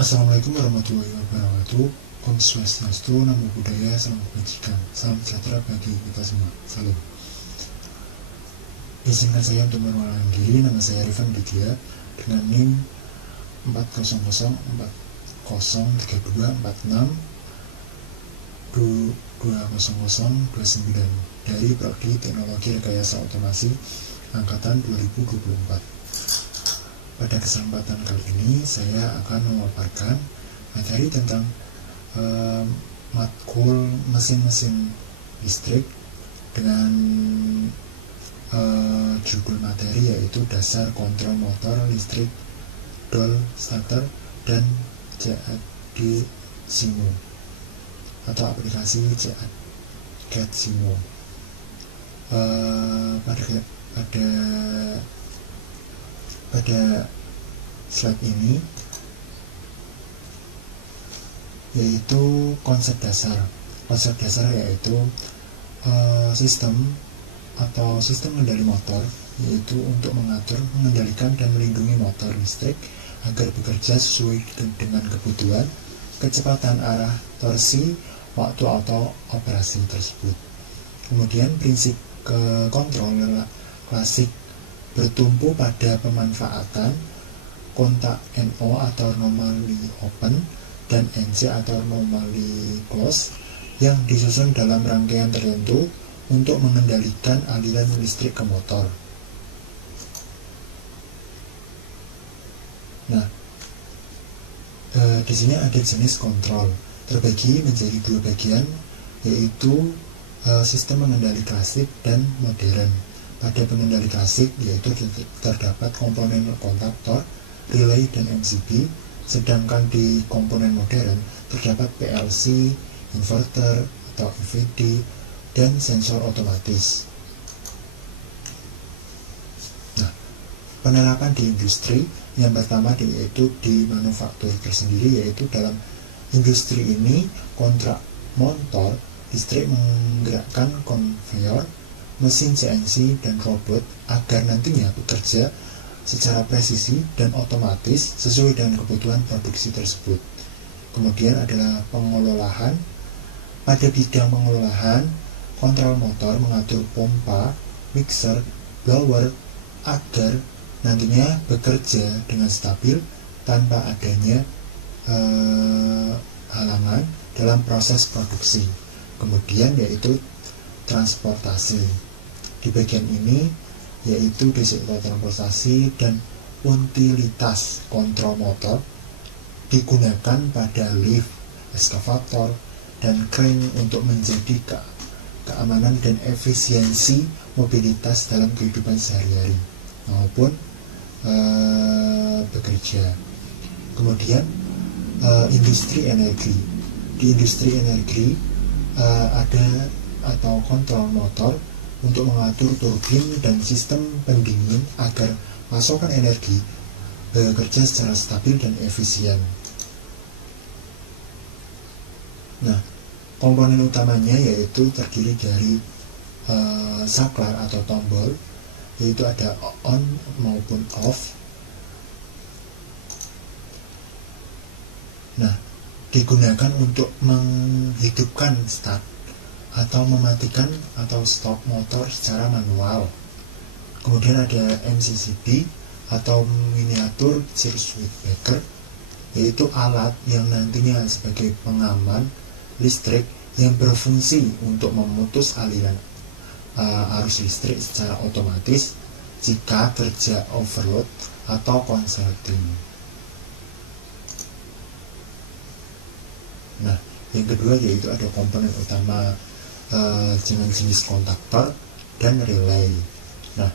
Assalamualaikum warahmatullahi wabarakatuh. Om Swastiastu, Namo Buddhaya, Salam Kebajikan. Salam sejahtera bagi kita semua. Salam. Izinkan saya untuk mengenalkan diri. Nama saya Rifan Ditya dengan NIM 400404046200029 dari Prodi Teknologi Rekayasa Otomasi Angkatan 2024. Pada kesempatan kali ini saya akan memaparkan materi tentang matkul mesin-mesin listrik dengan judul materi yaitu dasar kontrol motor listrik, Doll Starter, dan CAD Simo atau aplikasi CAD Simo. Pada slide ini yaitu konsep dasar yaitu sistem kendali motor, yaitu untuk mengatur, mengendalikan dan melindungi motor listrik agar bekerja sesuai dengan kebutuhan, kecepatan, arah, torsi, waktu atau operasi tersebut. Kemudian prinsip kontrol klasik bertumpu pada pemanfaatan kontak NO atau normally open dan NC atau normally close yang disusun dalam rangkaian tertentu untuk mengendalikan aliran listrik ke motor. Nah, di sini ada jenis kontrol terbagi menjadi dua bagian, yaitu sistem pengendali klasik dan modern. Pada pengendali klasik yaitu terdapat komponen kontaktor, relay, dan MCB, sedangkan di komponen modern terdapat PLC, inverter atau IVD, dan sensor otomatis. Nah, penerapan di industri yang pertama yaitu di manufaktur tersendiri, yaitu dalam industri ini kontrak motor listrik menggerakkan konveyor, mesin CNC, dan robot agar nantinya bekerja secara presisi dan otomatis sesuai dengan kebutuhan produksi tersebut. Kemudian adalah pengolahan. Pada bidang pengolahan, kontrol motor mengatur pompa, mixer, blower agar nantinya bekerja dengan stabil tanpa adanya halangan dalam proses produksi. Kemudian yaitu transportasi. Di bagian ini yaitu di sektor transportasi dan utilitas, kontrol motor digunakan pada lift, eskavator, dan crane untuk menjadi keamanan dan efisiensi mobilitas dalam kehidupan sehari-hari maupun bekerja. Kemudian industri energi. Di industri energi ada atau kontrol motor untuk mengatur turbin dan sistem pendingin agar pasokan energi bekerja secara stabil dan efisien. Nah, komponen utamanya yaitu terdiri dari saklar atau tombol, yaitu ada on maupun off. Nah, digunakan untuk menghidupkan start atau mematikan atau stop motor secara manual. Kemudian ada MCCB atau miniatur circuit breaker, yaitu alat yang nantinya sebagai pengaman listrik yang berfungsi untuk memutus aliran arus listrik secara otomatis jika kerja overload atau konsleting. Nah, yang kedua yaitu ada komponen utama dengan jenis kontaktor dan relay. Nah,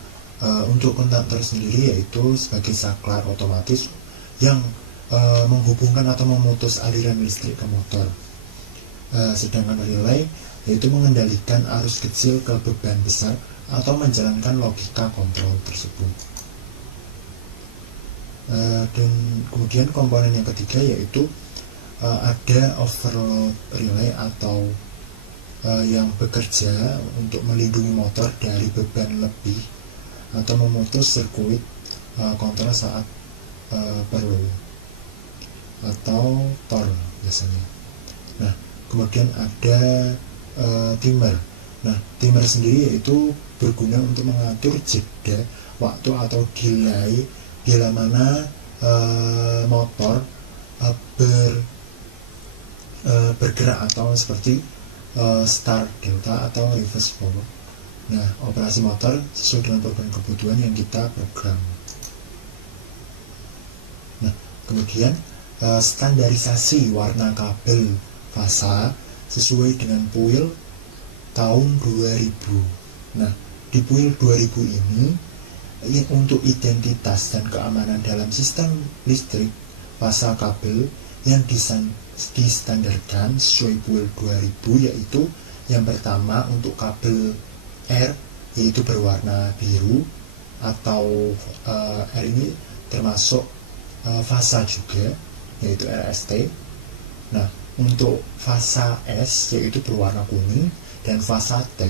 untuk kontaktor sendiri yaitu sebagai saklar otomatis yang menghubungkan atau memutus aliran listrik ke motor. Sedangkan relay yaitu mengendalikan arus kecil ke beban besar atau menjalankan logika kontrol tersebut. Dan kemudian komponen yang ketiga yaitu ada overload relay atau yang bekerja untuk melindungi motor dari beban lebih atau memutus sirkuit kontrol saat perlu. atau tor biasanya. Nah, kemudian ada timer. Nah, timer sendiri yaitu berguna untuk mengatur jeda waktu atau delay bila mana motor bergerak atau seperti start delta atau reverse forward. Nah, operasi motor sesuai dengan program kebutuhan yang kita program. Nah, kemudian standarisasi warna kabel fasa sesuai dengan PUIL tahun 2000. Nah, di PUIL 2000 ini untuk identitas dan keamanan dalam sistem listrik fasa kabel yang distandarkan sesuai PUIL 2000 yaitu yang pertama untuk kabel R yaitu berwarna biru atau R ini termasuk fasa juga yaitu RST. Nah, untuk fasa S yaitu berwarna kuning dan fasa T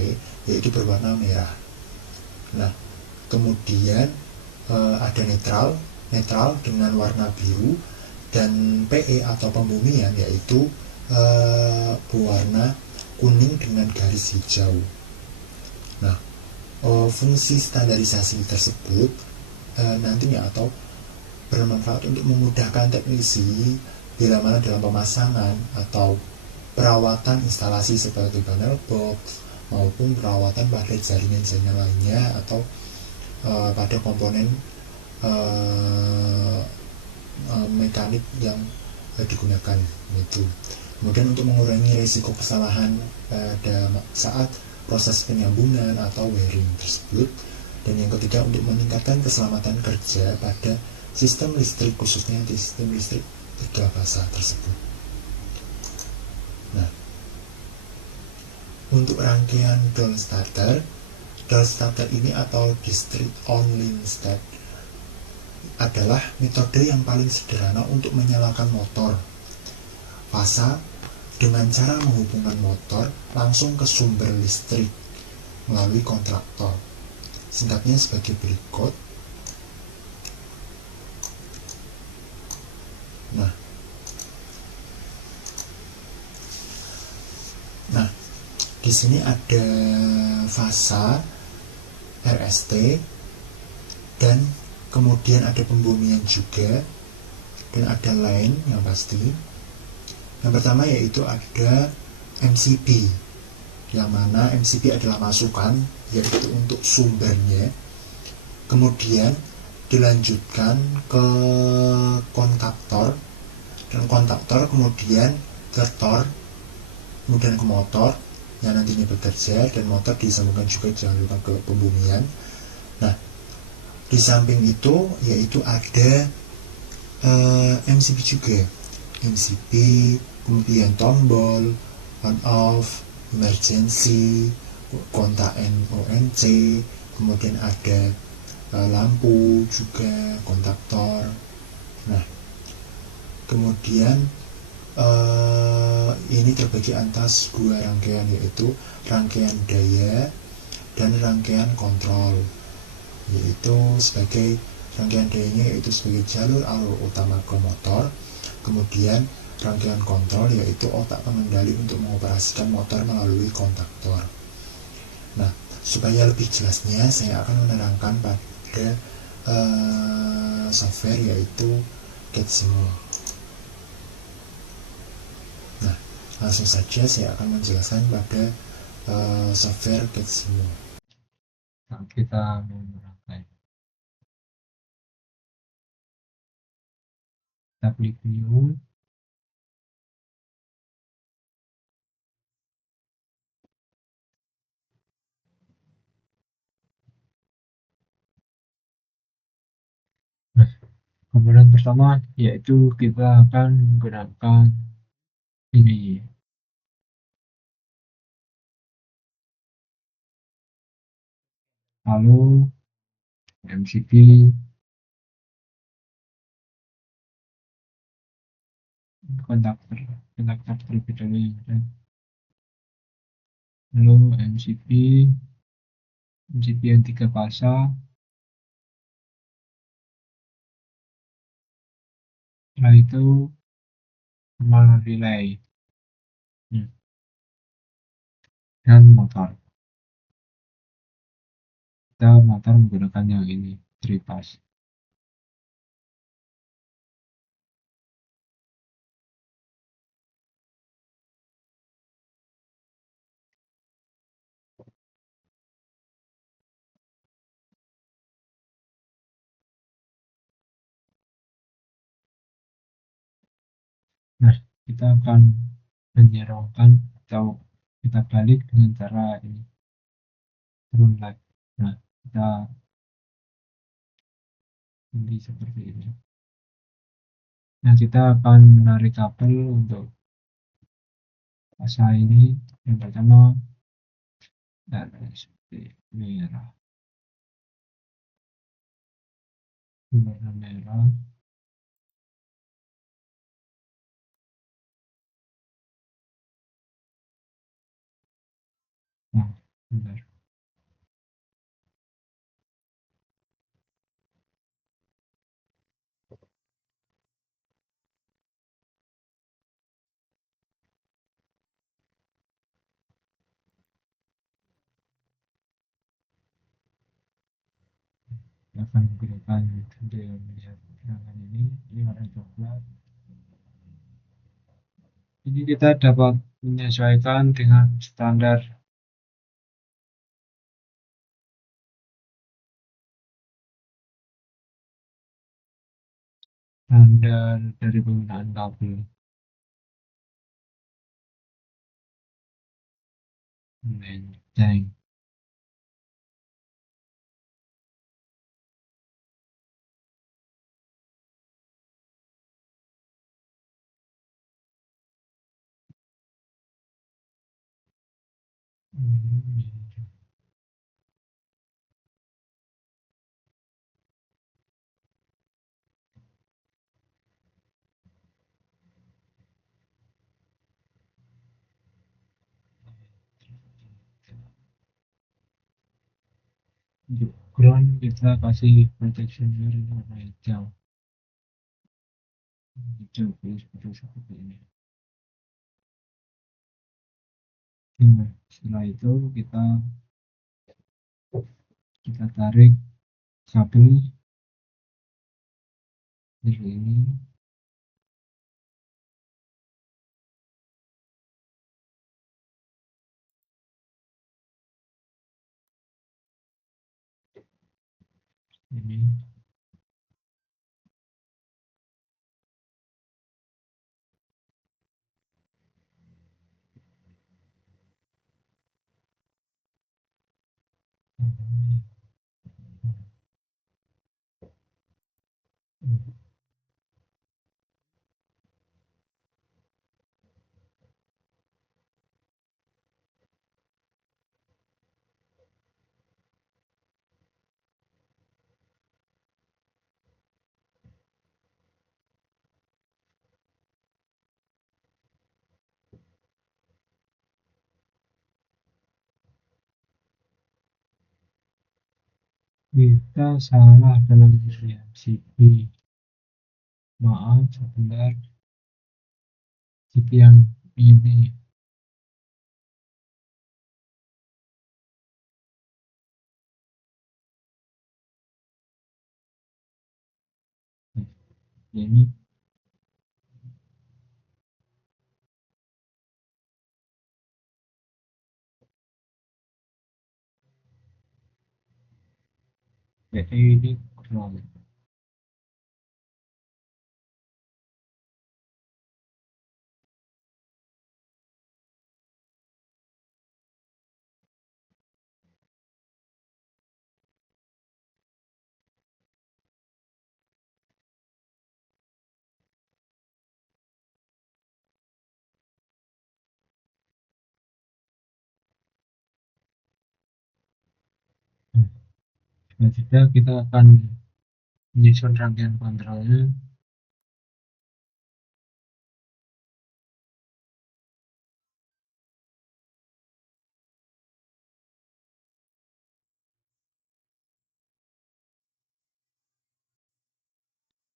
yaitu berwarna merah. Nah, kemudian ada netral dengan warna biru, dan PE atau pembumian yaitu berwarna kuning dengan garis hijau. Nah, fungsi standarisasi tersebut nantinya atau bermanfaat untuk memudahkan teknisi bila mana dalam pemasangan atau perawatan instalasi seperti panel box maupun perawatan pada jaringan-jaringan lainnya atau pada komponen mekanik yang digunakan itu. Kemudian untuk mengurangi risiko kesalahan pada saat proses penyambungan atau wiring tersebut. Dan yang ketiga untuk meningkatkan keselamatan kerja pada sistem listrik khususnya di sistem listrik 3 fasa tersebut. Nah, untuk rangkaian down starter ini atau district only start adalah metode yang paling sederhana untuk menyalakan motor fasa dengan cara menghubungkan motor langsung ke sumber listrik melalui kontraktor. Singkatnya sebagai berikut. Nah, di sini ada fasa RST dan kemudian ada pembumian juga dan ada line yang pasti. Yang pertama yaitu ada MCB, yang mana MCB adalah masukan yaitu untuk sumbernya, kemudian dilanjutkan ke kontaktor dan kontaktor kemudian ke tor, kemudian ke motor yang nantinya bekerja, dan motor disambungkan juga jangan lupa ke pembumian. Nah, di samping itu yaitu ada MCB juga, MCB kemudian tombol on off, emergency, kontak NONC, kemudian ada lampu juga, kontaktor. Nah, kemudian ini terbagi atas 2 rangkaian yaitu rangkaian daya dan rangkaian kontrol, yaitu sebagai rangkaian dayanya yaitu sebagai jalur alur utama ke motor, kemudian rangkaian kontrol yaitu otak pengendali untuk mengoperasikan motor melalui kontaktor. Nah, supaya lebih jelasnya saya akan menerangkan pada software yaitu Getsimo. Nah, langsung saja saya akan menjelaskan pada software Getsimo. Nah, kita merangkai. Kita klik new. Nah, komponen pertama yaitu kita akan menggunakan ini, lalu MCB, kontaktor terlebih dahulu, lalu MCB yang 3 fasa, setelah itu thermal relay, hmm, dan motor. Kita motor menggunakan yang ini, 3 phase. Nah, kita akan menyerongkan atau kita balik dengan cara ini, turun left. Nah, kita pilih seperti ini. Nah, kita akan menarik kabel untuk fasa ini. Yang pertama, dan seperti merah, warna merah. Nah, benar. Kita akan menggunakan metode melihat gerakan ini warna coklat. Ini kita dapat menyesuaikan dengan standar dari penggunaan kabel. Menceng. Untuk ground kita kasih protection layer ini warna hijau. Hijau seperti ini. Nah, setelah itu kita tarik kabel dari ini. Ini kita salah dalam pilihan CP. Maaf, sebentar. CP yang ini. Ini ini ground. Selanjutnya kita akan menyusun rangkaian kontrolnya.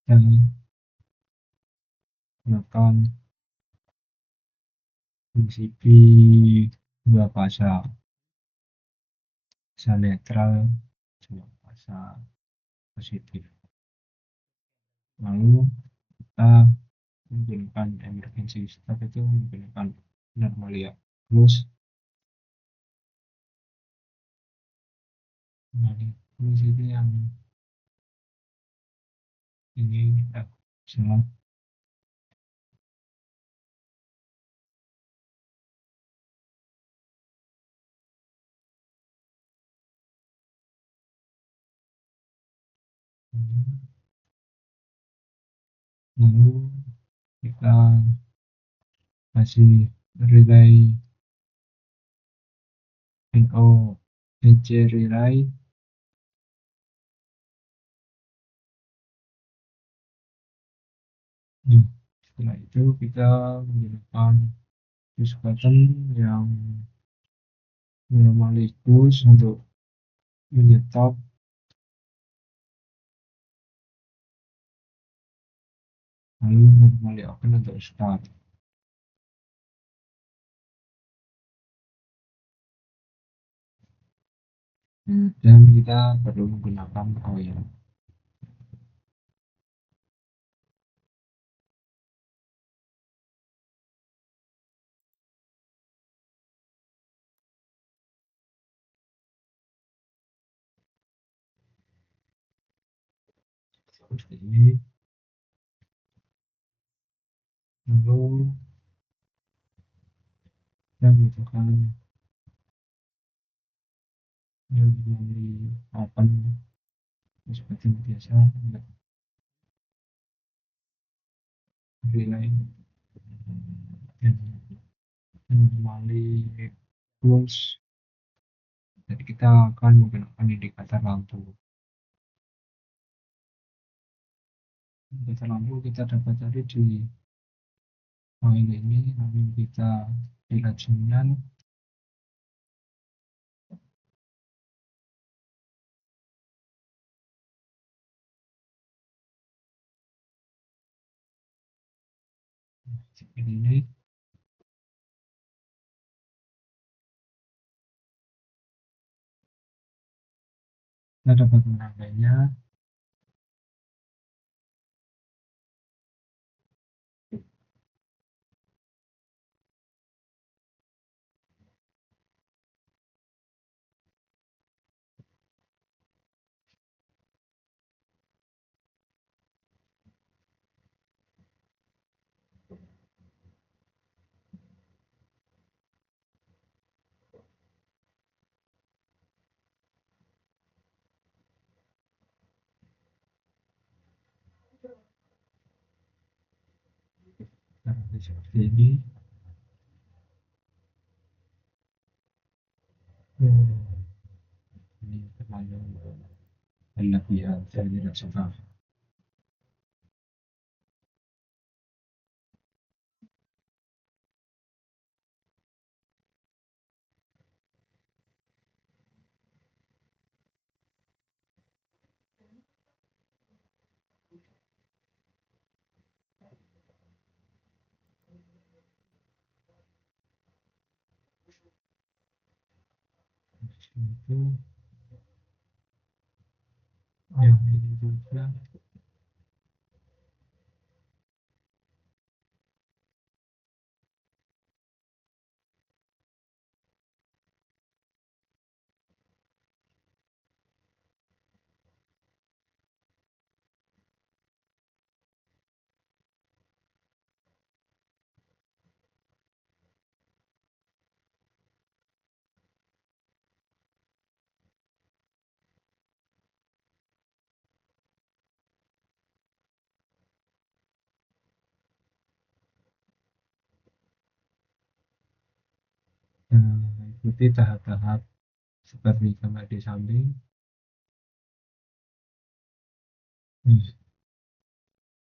Dan gunakan MCP dua pasang, bisa netral, dua pasang positif. Lalu kita menggunakan emergency stop itu menggunakan normalia plus. Normalia plus itu yang ini salah. Lalu kita kasih relay NO NC relay. Nah, setelah itu kita menggunakan push button yang normally push untuk menyetop, lalu normally open untuk start. Dan kita perlu menggunakan oil. Seperti ini. Lalu kita butuhkan yang di open seperti biasa untuk relay dan normally close. Jadi kita akan menggunakan indikator lampu. Indikator lampu kita dapat cari di file ini, lalu kita lihat sinyal. Seperti ini. Kita dapat menambahnya. Seperti ini. Ini terlalu berlebihan, saya tidak suka. Itu yang ini juga. Ikuti tahap-tahap seperti gambar di samping.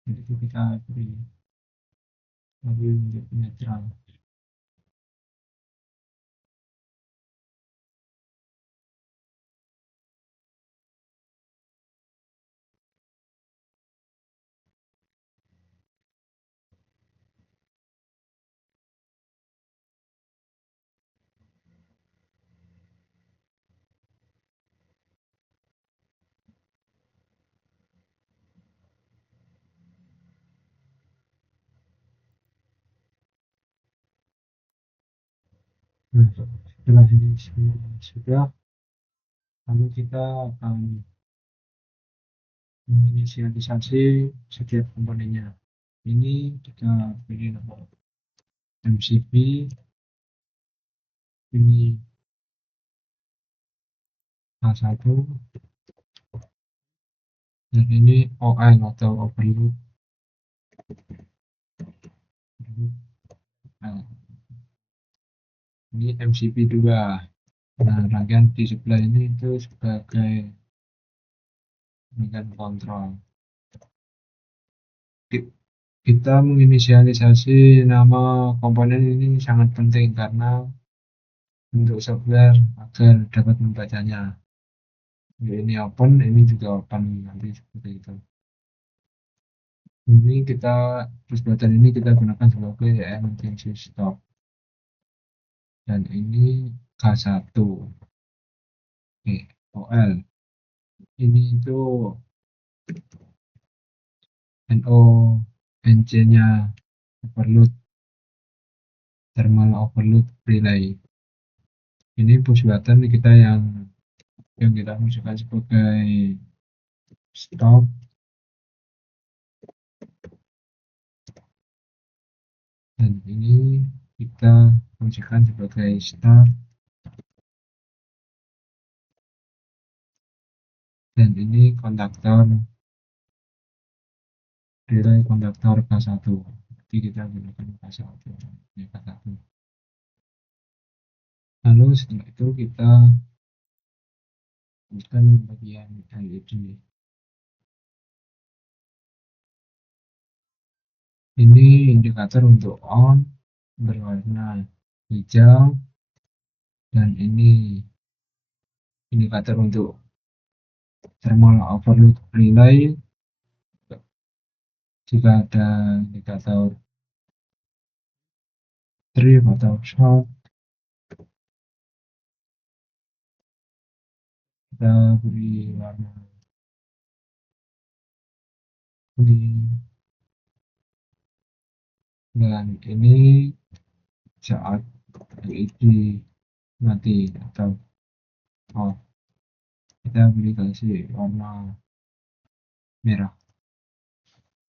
Jadi itu kita beri lalu untuk netral. Nah, setelah ini semua sudah, lalu kita akan menginisialisasi setiap komponennya. Ini kita beri nama MCP, ini A1, dan ini OL atau overload. Nah, ini MCP2. Nah, rangkaian di sebelah ini itu sebagai rangkaian kontrol. Kita menginisialisasi nama komponen ini sangat penting karena untuk software agar dapat membacanya. Ini open, ini juga open, nanti seperti itu. Ini kita terus button ini kita gunakan sebagai emergency stop, dan ini K1. Oke, OL ini itu NO NC nya overload, thermal overload relay. Ini push button kita yang kita fungsikan sebagai stop, dan ini kita fungsikan sebagai start, dan ini kontaktor relay kontaktor K1. Jadi kita gunakan K1 ya, K1. Lalu setelah itu kita bukan bagian LED. Ini indikator untuk on berwarna hijau, dan ini indikator untuk thermal overload relay. Jika ada indikator trip atau short, kita beri warna kuning, dan ini saat LED mati atau off, kita beri kasih warna merah.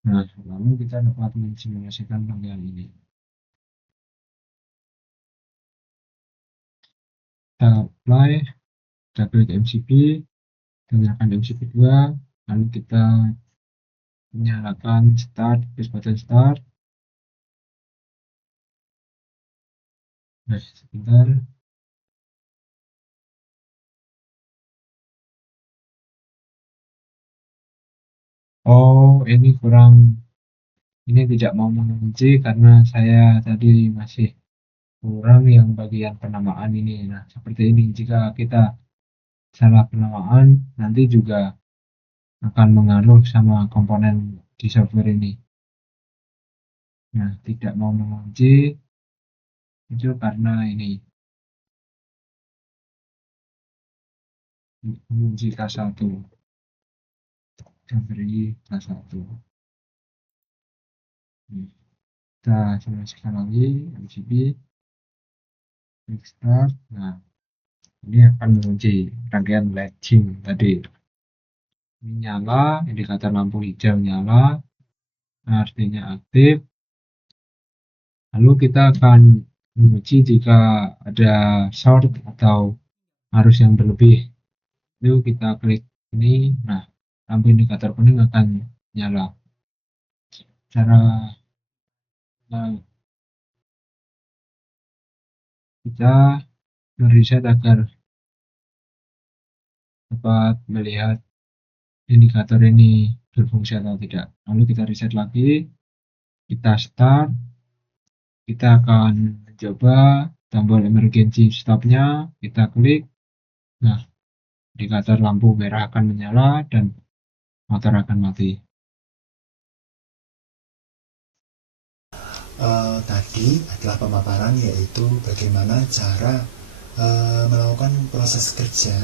Nah, lalu kita dapat mensimulasikan rangkaian ini. Kita apply, kita klik MCP, kita nyalakan MCP2, lalu kita menyalakan start, push button start. Nah, sebentar. Oh, ini tidak mau mengunci karena saya tadi masih kurang yang bagian penamaan ini. Nah, seperti ini. Jika kita salah penamaan, nanti juga akan mengaruh sama komponen di software ini. Nah, tidak mau mengunci itu karena ini mengunci K1. Kita beri K1. Kita simulasikan lagi MCP, klik start. Nah, ini akan mengunci rangkaian latching tadi. Ini nyala, indikator lampu hijau nyala, artinya aktif. Lalu kita akan menguji jika ada short atau arus yang berlebih. Lalu kita klik ini, nah lampu indikator kuning akan nyala. Cara kita mereset agar dapat melihat indikator ini berfungsi atau tidak. Lalu kita reset lagi, kita start, kita akan mencoba tombol emergency stopnya, kita klik. Nah, indikator lampu merah akan menyala dan motor akan mati. Tadi adalah pemaparan yaitu bagaimana cara melakukan proses kerja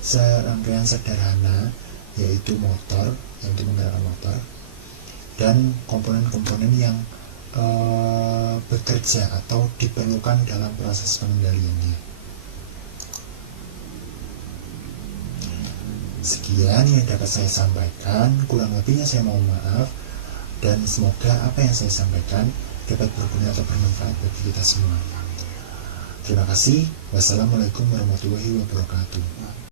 serangkaian sederhana, yaitu motor, yaitu menggerakkan motor, dan komponen-komponen yang bekerja atau diperlukan dalam proses pengendaliannya. Sekian yang dapat saya sampaikan, kurang lebihnya saya mohon maaf, dan semoga apa yang saya sampaikan dapat berguna atau bermanfaat bagi kita semua. Terima kasih. Wassalamualaikum warahmatullahi wabarakatuh.